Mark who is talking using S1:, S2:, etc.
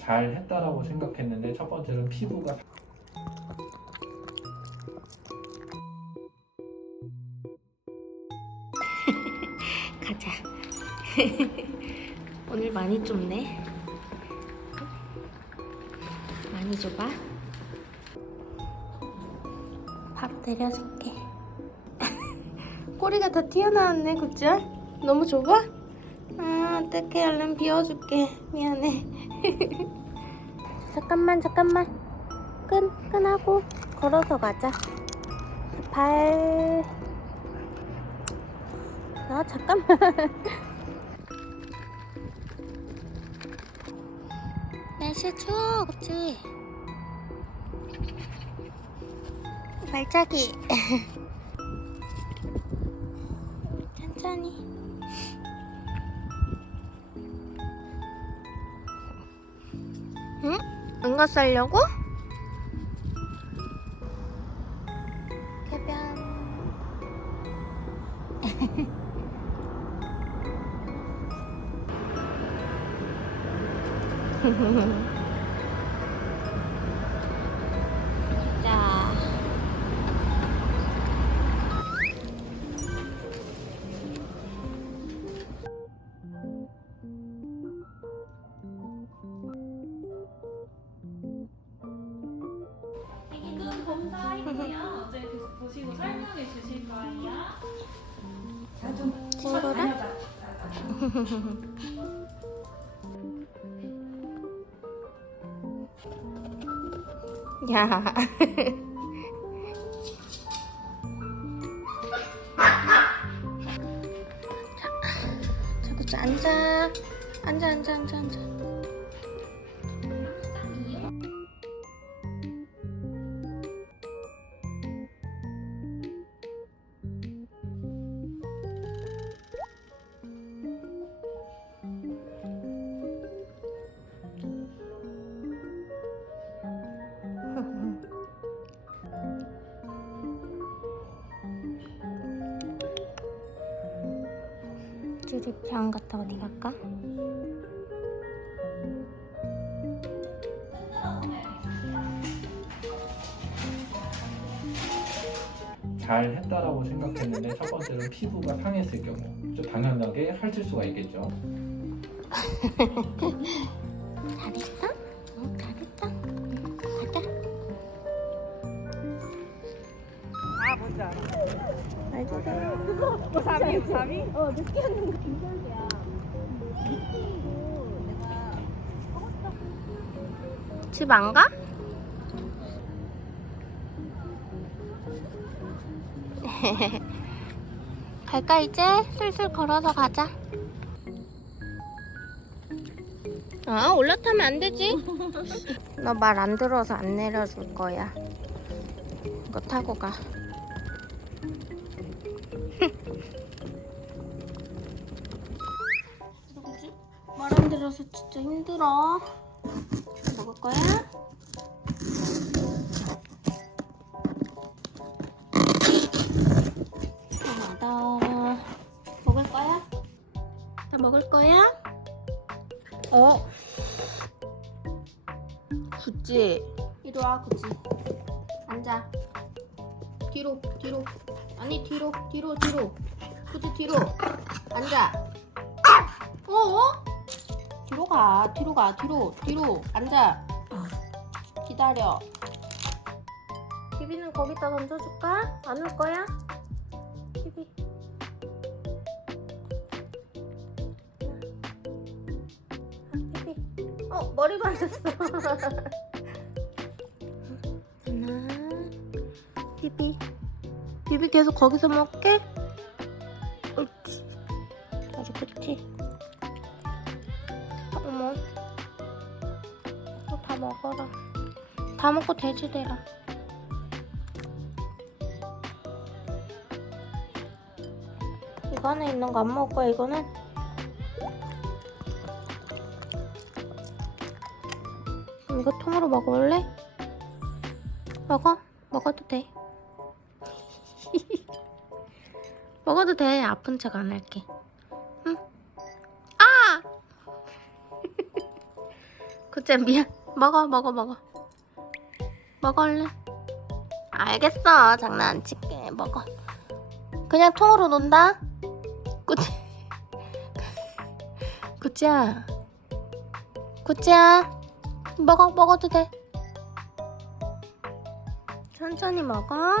S1: 잘 했다라고 생각했는데 첫 번째는 피부가
S2: 가자. 오늘 많이 좁네. 많이 좁아. 밥 내려줄게. 꼬리가 다 튀어나왔네, 그죠? 너무 좁아? 아, 어떡해. 얼른 비워줄게. 미안해. 잠깐만, 잠깐만. 끈, 끈하고 걸어서 가자. 발. 아, 잠깐만. 날씨 추워, 그치? 발차기. 천천히. 응가 싸려고? 개변.
S3: 보시고 설명해 주실 거예요.
S2: 친구랑? 야. 자, 자꾸 자, 앉아. 앉아, 앉아, 앉아, 앉아. 드립병 갔다 어디 갈까?
S1: 잘 했다라고 생각했는데 첫 번째는 피부가 상했을 경우 좀 당연하게 핥을 수가 있겠죠.
S2: 잘했어?
S4: 3위,
S2: 3위? 어, 늦게 하는 거 김설이야. 집 안 가? 갈까 이제? 슬슬 걸어서 가자. 아 올라타면 안 되지? 너 말 안 들어서 안 내려줄 거야. 이거 타고 가. 누구지? 말 안 들어서 진짜 힘들어. 먹을 거야? 하나 더. 먹을 거야? 다 먹을 거야? 어? 굳지? 이리 와, 굳지. 앉아. 뒤로, 뒤로. 아니, 뒤로, 뒤로, 뒤로. 굳지, 뒤로. 앉아. 어? 어? 뒤로 가, 뒤로 가, 뒤로, 뒤로. 앉아. 기다려. 비비는 거기다 던져줄까? 안 올 거야? 비비. 아, 비비. 어, 머리 맞았어. 하나. 비비. 비비 계속 거기서 먹게? 옳지. 아주 그치? 어머. 이거 다 먹어라. 다 먹고 돼지 되라. 이거 안에 있는 거 안 먹을 거야, 이거는? 이거 통으로 먹어볼래? 먹어? 먹어도 돼. 먹어도 돼. 아픈 척 안 할게. 응? 아! 구찌야 미안. 먹어 먹어 먹어. 얼른. 알겠어. 장난 안 칠게. 먹어. 그냥 통으로 논다. 구찌. 구찌야. 구찌야. 먹어 먹어도 돼. 천천히 먹어.